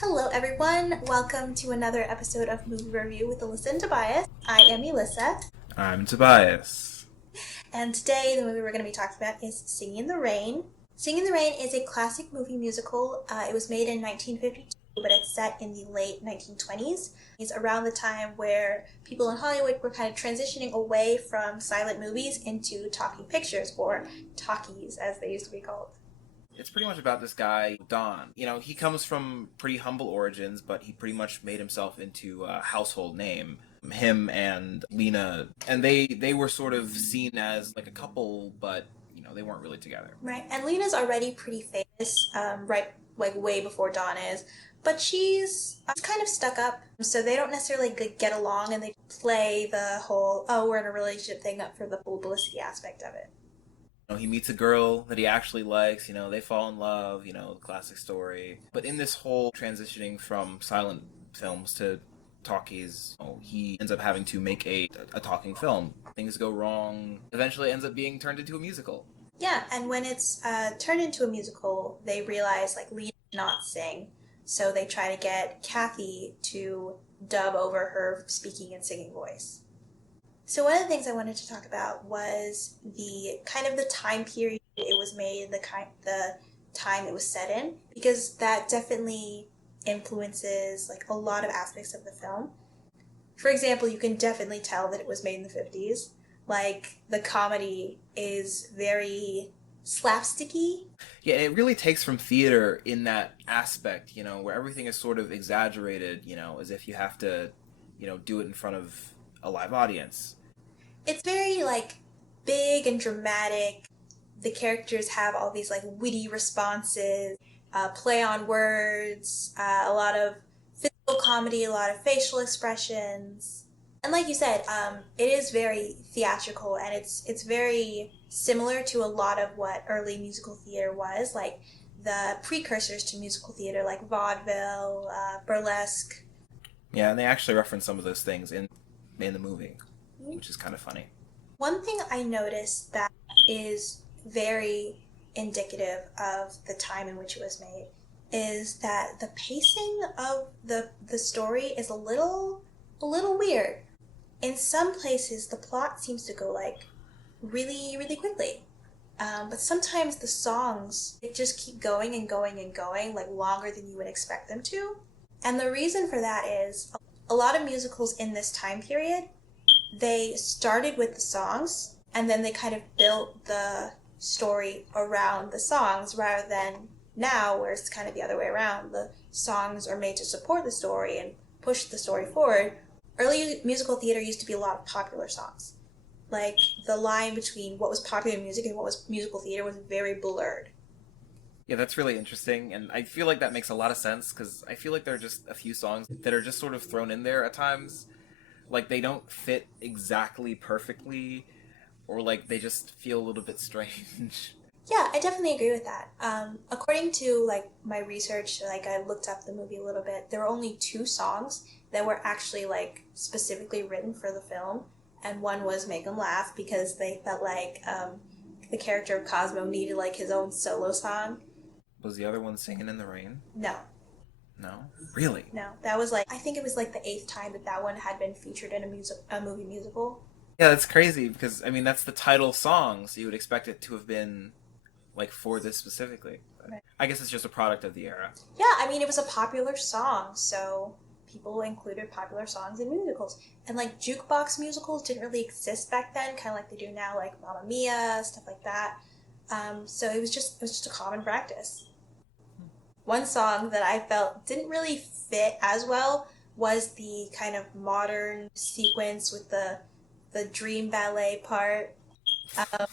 Hello, everyone. Welcome to another episode of Movie Review with Alyssa and Tobias. I am Elissa, I'm Tobias. and today the movie we're going to be talking about is Singing in the Rain. Singing in the Rain is a classic movie musical. It was made in 1952, but it's set in the late 1920s. It's around the time where people in Hollywood were kind of transitioning away from silent movies into talking pictures, or talkies as they used to be called. It's pretty much about this guy, Don. He comes from pretty humble origins, but he pretty much made himself into a household name. Him and Lena, and they were sort of seen as like a couple, but they weren't really together. Right, and Lena's already pretty famous, right, like way before Dawn is, but she's kind of stuck up, so they don't necessarily get along, and they play the whole "oh, we're in a relationship" thing up for the publicity aspect of it. He meets a girl that he actually likes. They fall in love. The classic story. But in this whole transitioning from silent films to talkies, he ends up having to make a talking film. Things go wrong. Eventually, it ends up being turned into a musical. Yeah, and when it's turned into a musical, they realize like Lena cannot sing, so they try to get Kathy to dub over her speaking and singing voice. So one of the things I wanted to talk about was the kind of the time period it was made, the time it was set in, because that definitely influences like a lot of aspects of the film. For example, you can definitely tell that it was made in the 50s. Like the comedy is very slapsticky. Yeah, it really takes from theater in that aspect, where everything is sort of exaggerated, as if you have to, do it in front of a live audience. It's very like big and dramatic. The characters have all these like witty responses, play on words, a lot of physical comedy, a lot of facial expressions. And like you said, it is very theatrical, and it's very similar to a lot of what early musical theater was, like the precursors to musical theater, like vaudeville, burlesque. Yeah, and they actually reference some of those things in the movie, which is kind of funny. One thing I noticed that is very indicative of the time in which it was made is that the pacing of the story is a little weird. In some places, the plot seems to go like really, really quickly. But sometimes the songs it just keep going and going and going, like longer than you would expect them to. And the reason for that is a lot of musicals in this time period, they started with the songs and then they kind of built the story around the songs rather than now where it's kind of the other way around. The songs are made to support the story and push the story forward. Early musical theater used to be a lot of popular songs. Like the line between what was popular music and what was musical theater was very blurred. Yeah, that's really interesting, and I feel like that makes a lot of sense because I feel like there are just a few songs that are just sort of thrown in there at times. Like they don't fit exactly perfectly, or like they just feel a little bit strange. Yeah, I definitely agree with that. According to like my research, like I looked up the movie a little bit. There were only two songs that were actually like specifically written for the film, and one was "Make 'Em Laugh" because they felt like the character of Cosmo needed like his own solo song. Was the other one Singing in the Rain? No, No? Really? no, that was like I think it was like the eighth time that that one had been featured in a movie musical. Yeah, that's crazy because, I mean, that's the title song, so you would expect it to have been, like, for this specifically. But Right. I guess it's just a product of the era. Yeah, I mean, it was a popular song, so people included popular songs in musicals. And like jukebox musicals didn't really exist back then, kind of like they do now, like Mamma Mia, stuff like that. So it was just a common practice. One song that I felt didn't really fit as well was the kind of modern sequence with the dream ballet part. Um,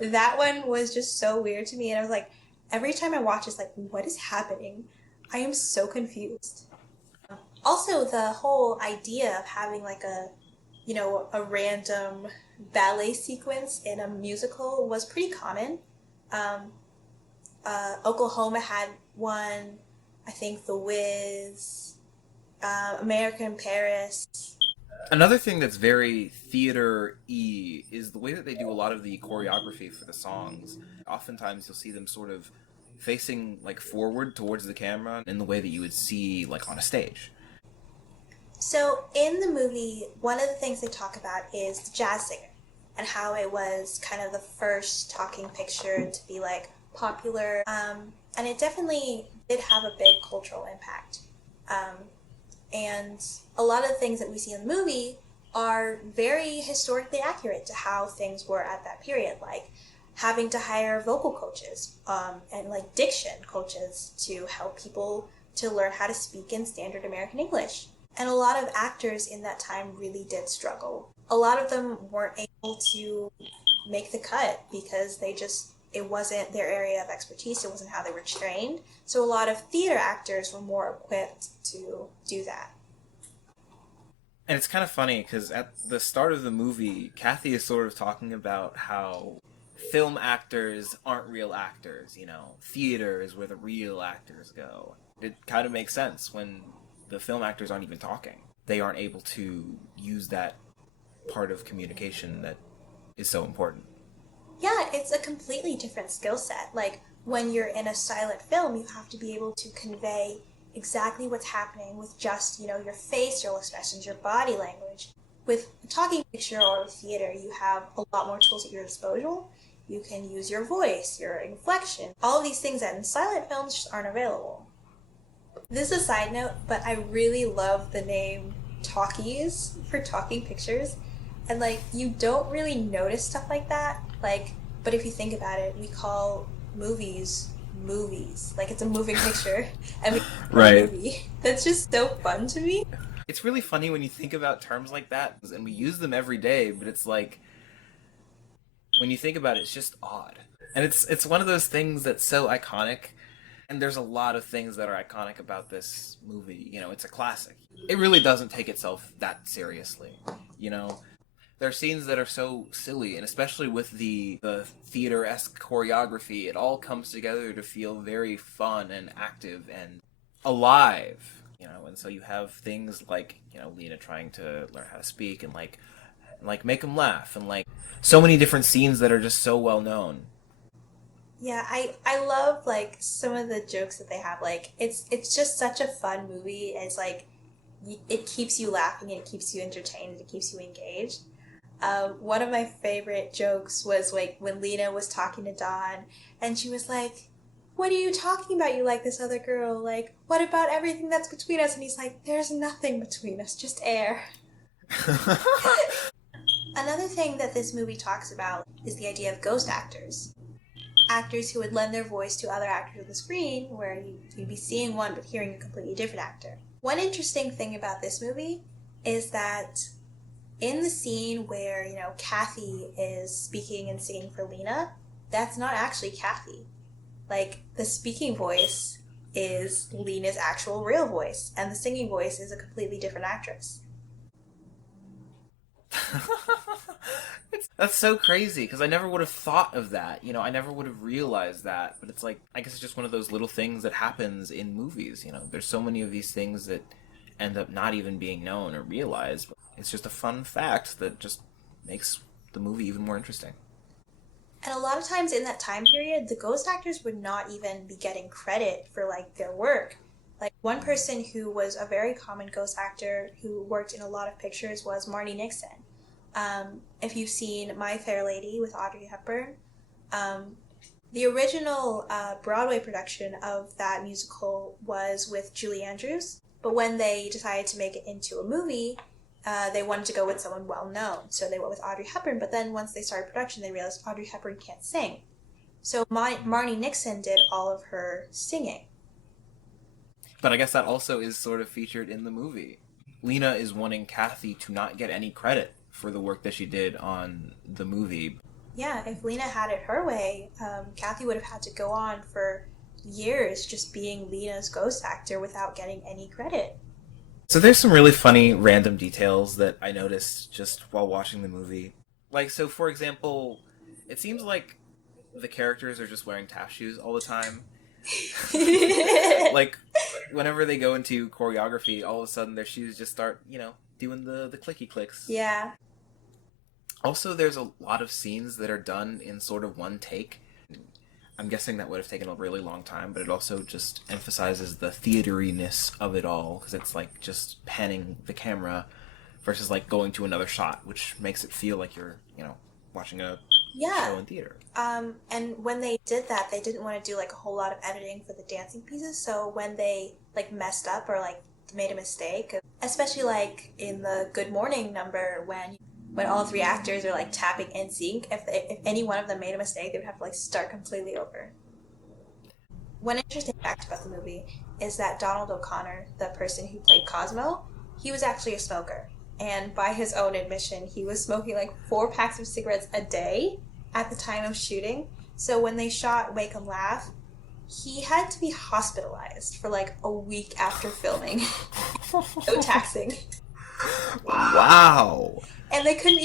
that one was just so weird to me, and I was like, every time I watch, it's like, what is happening? I am so confused. Also, the whole idea of having like a random ballet sequence in a musical was pretty common. Um, Oklahoma had one. I think The Wiz, American Paris. Another thing that's very theater-y is the way that they do a lot of the choreography for the songs. Oftentimes you'll see them sort of facing like forward towards the camera in the way that you would see like on a stage. So in the movie, one of the things they talk about is the jazz singer and how it was kind of the first talking picture to be like popular. And it definitely did have a big cultural impact. Um, and a lot of the things that we see in the movie are very historically accurate to how things were at that period, like having to hire vocal coaches and like diction coaches to help people to learn how to speak in standard American English. And a lot of actors in that time really did struggle. A lot of them weren't able to make the cut because it wasn't their area of expertise, it wasn't how they were trained. So a lot of theater actors were more equipped to do that. And it's kind of funny because at the start of the movie, Kathy is sort of talking about how film actors aren't real actors, theater is where the real actors go. It kind of makes sense when the film actors aren't even talking. They aren't able to use that part of communication that is so important. Yeah, it's a completely different skill set. Like when you're in a silent film, you have to be able to convey exactly what's happening with just, your facial expressions, your body language. With a talking picture or theater, you have a lot more tools at your disposal. You can use your voice, your inflection, all of these things that in silent films just aren't available. This is a side note, but I really love the name talkies for talking pictures. And like, you don't really notice stuff like that. Like, but if you think about it, we call movies movies. Like, it's a moving picture, and we call it a Right. movie. That's just so fun to me. It's really funny when you think about terms like that, and we use them every day, but it's like, when you think about it, it's just odd. And it's one of those things that's so iconic. And there's a lot of things that are iconic about this movie. It's a classic. It really doesn't take itself that seriously. You know, there are scenes that are so silly, and especially with the theater-esque choreography, it all comes together to feel very fun and active and alive. And so you have things like Lena trying to learn how to speak and like make them laugh and like so many different scenes that are just so well known. Yeah, I love like some of the jokes that they have. Like it's just such a fun movie. It's like it keeps you laughing and it keeps you entertained and it keeps you engaged. One of my favorite jokes was like when Lena was talking to Don and she was like, "What are you talking about? You like this other girl? Like, what about everything that's between us?" And he's like, "There's nothing between us, just air." Another thing that this movie talks about is the idea of ghost actors. Actors who would lend their voice to other actors on the screen, where you'd be seeing one but hearing a completely different actor. One interesting thing about this movie is that in the scene where, Kathy is speaking and singing for Lena, that's not actually Kathy. Like, the speaking voice is Lena's actual real voice, and the singing voice is a completely different actress. That's so crazy because I never would have thought of that. I never would have realized that. But it's like, I guess it's just one of those little things that happens in movies. There's so many of these things that end up not even being known or realized. It's just a fun fact that just makes the movie even more interesting. And a lot of times in that time period, the ghost actors would not even be getting credit for like their work. Like one person who was a very common ghost actor who worked in a lot of pictures was Marnie Nixon. If you've seen My Fair Lady with Audrey Hepburn, um, the original Broadway production of that musical was with Julie Andrews, but when they decided to make it into a movie, they wanted to go with someone well known, so they went with Audrey Hepburn. But then once they started production, they realized Audrey Hepburn can't sing, so Marnie Nixon did all of her singing. But I guess that also is sort of featured in the movie. Lena is wanting Kathy to not get any credit for the work that she did on the movie. Yeah, if Lena had it her way, Kathy would have had to go on for years just being Lena's ghost actor without getting any credit. So there's some really funny random details that I noticed just while watching the movie. Like, so for example, it seems like the characters are just wearing tap shoes all the time. Like, whenever they go into choreography, all of a sudden their shoes just start, doing the clicky clicks. Yeah. Also, there's a lot of scenes that are done in sort of one take. I'm guessing that would have taken a really long time, but it also just emphasizes the theateriness of it all because it's like just panning the camera versus like going to another shot, which makes it feel like you're, watching a Yeah. show in theater. And when they did that, they didn't want to do like a whole lot of editing for the dancing pieces. So when they like messed up or like made a mistake, especially like in the Good Morning number when all three actors are like tapping in sync, if any one of them made a mistake, they would have to like start completely over. One interesting fact about the movie is that Donald O'Connor, the person who played Cosmo, he was actually a smoker. And by his own admission, he was smoking like 4 packs of cigarettes a day at the time of shooting. So when they shot Wake 'em Laugh, he had to be hospitalized for like a week after filming. So taxing. Wow. And they couldn't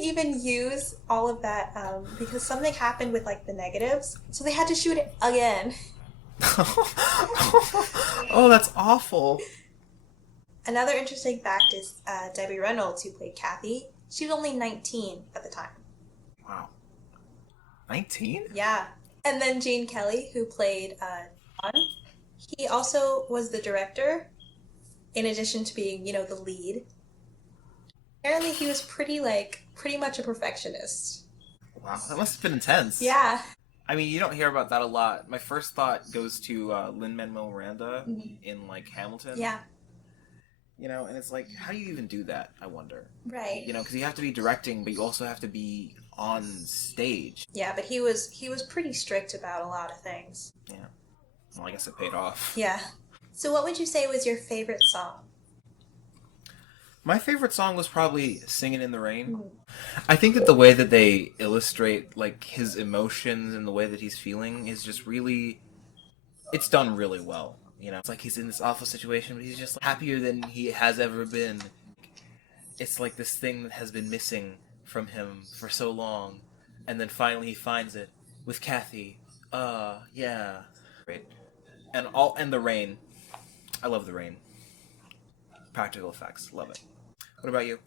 even use all of that because something happened with like the negatives, so they had to shoot it again. Oh, that's awful. Another interesting fact is Debbie Reynolds, who played Kathy, she was only 19 at the time. Wow. 19? Yeah. And then Gene Kelly, who played John, he also was the director, in addition to being, the lead. Apparently, he was pretty much a perfectionist. Wow, that must have been intense. Yeah. I mean, you don't hear about that a lot. My first thought goes to Lin-Manuel Miranda in, like, Hamilton. Yeah. And it's like, how do you even do that, I wonder? Right. Because you have to be directing, but you also have to be on stage. Yeah, but he was pretty strict about a lot of things. Yeah. Well, I guess it paid off. Yeah. So what would you say was your favorite song? My favorite song was probably Singin' in the Rain. I think that the way that they illustrate, like, his emotions and the way that he's feeling is just really... It's done really well. It's like he's in this awful situation, but he's just happier than he has ever been. It's like this thing that has been missing from him for so long, and then finally he finds it with Kathy. Yeah. Great. And the rain. I love the rain. Practical effects. Love it. What about you?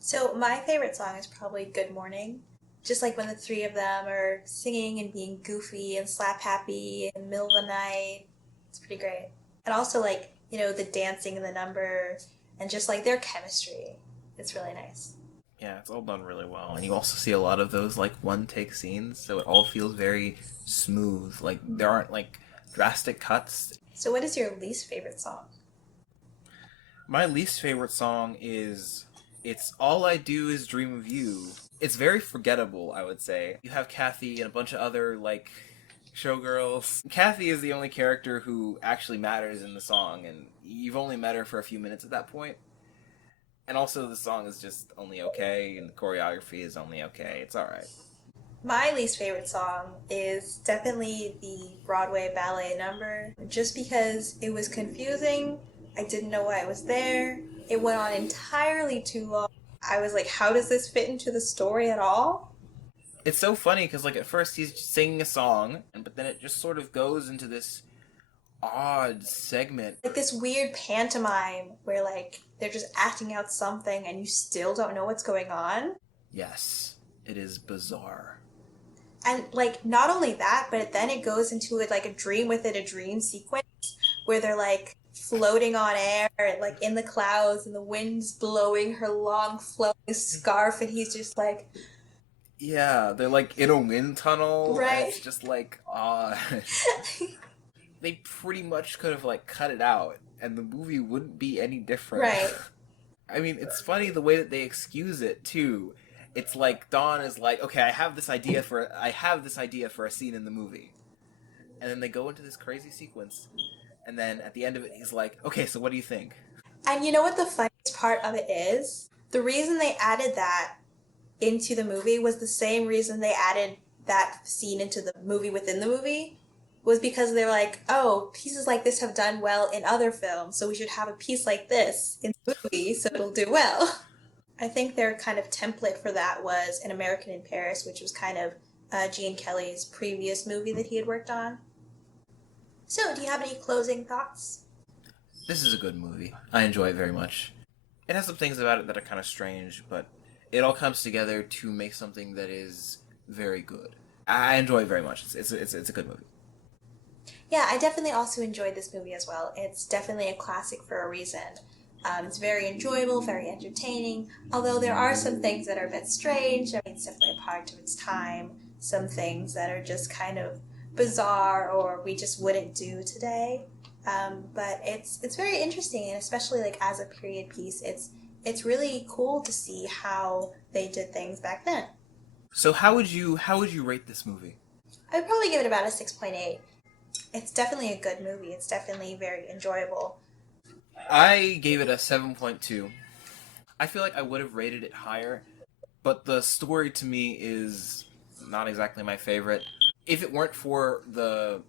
So my favorite song is probably Good Morning. Just like when the three of them are singing and being goofy and slap happy in the middle of the night. It's pretty great. And also like, the dancing in the number and just like their chemistry. It's really nice. Yeah, it's all done really well. And you also see a lot of those like one-take scenes, so it all feels very smooth. Like there aren't like drastic cuts. So what is your least favorite song? My least favorite song is It's All I Do Is Dream of You. It's very forgettable, I would say. You have Kathy and a bunch of other like showgirls. Kathy is the only character who actually matters in the song, and you've only met her for a few minutes at that point. And also the song is just only okay, and the choreography is only okay. It's alright. My least favorite song is definitely the Broadway ballet number, just because it was confusing. I didn't know why it was there. It went on entirely too long. I was like, how does this fit into the story at all? It's so funny because like at first he's singing a song, but then it just sort of goes into this odd segment. Like this weird pantomime where like they're just acting out something and you still don't know what's going on. Yes, it is bizarre. And like not only that, but then it goes into it like a dream within a dream sequence where they're like floating on air, like in the clouds, and the wind's blowing her long flowing scarf, and he's just like, yeah, they're like in a wind tunnel. right? And it's just like odd. They pretty much could have like cut it out, and the movie wouldn't be any different. Right. I mean, it's funny the way that they excuse it too. It's like Dawn is like, okay, I have this idea for a scene in the movie, and then they go into this crazy sequence, and then at the end of it, he's like, okay, so what do you think? And you know what the funniest part of it is? The reason they added that into the movie was the same reason they added that scene into the movie within the movie, was because they were like, oh, pieces like this have done well in other films, so we should have a piece like this in the movie so it'll do well. I think their kind of template for that was An American in Paris, which was kind of Gene Kelly's previous movie that he had worked on. So, do you have any closing thoughts? This is a good movie. I enjoy it very much. It has some things about it that are kind of strange, but it all comes together to make something that is very good. I enjoy it very much. It's a good movie. Yeah, I definitely also enjoyed this movie as well. It's definitely a classic for a reason. It's very enjoyable, very entertaining, although there are some things that are a bit strange. I mean, it's definitely a product of its time. Some things that are just kind of bizarre or we just wouldn't do today. But it's very interesting, and especially like as a period piece, it's really cool to see how they did things back then. So how would you rate this movie? I would probably give it about a 6.8. It's definitely a good movie. It's definitely very enjoyable. I gave it a 7.2. I feel like I would have rated it higher, but the story to me is not exactly my favorite. If it weren't for the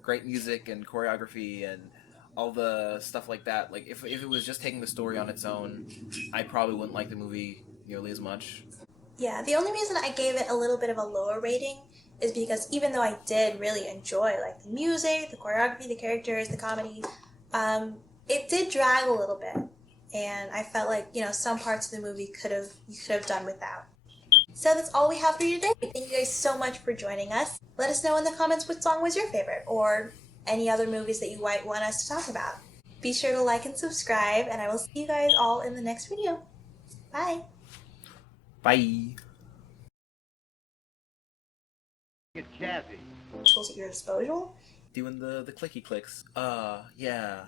great music and choreography and all the stuff like that, like if it was just taking the story on its own, I probably wouldn't like the movie nearly as much. Yeah, the only reason I gave it a little bit of a lower rating is because even though I did really enjoy like the music, the choreography, the characters, the comedy, it did drag a little bit, and I felt like some parts of the movie could have done without. So that's all we have for you today. Thank you guys so much for joining us. Let us know in the comments what song was your favorite or any other movies that you might want us to talk about. Be sure to like and subscribe, and I will see you guys all in the next video. Bye. Bye. Tools at your disposal. Doing the clicky clicks. Yeah.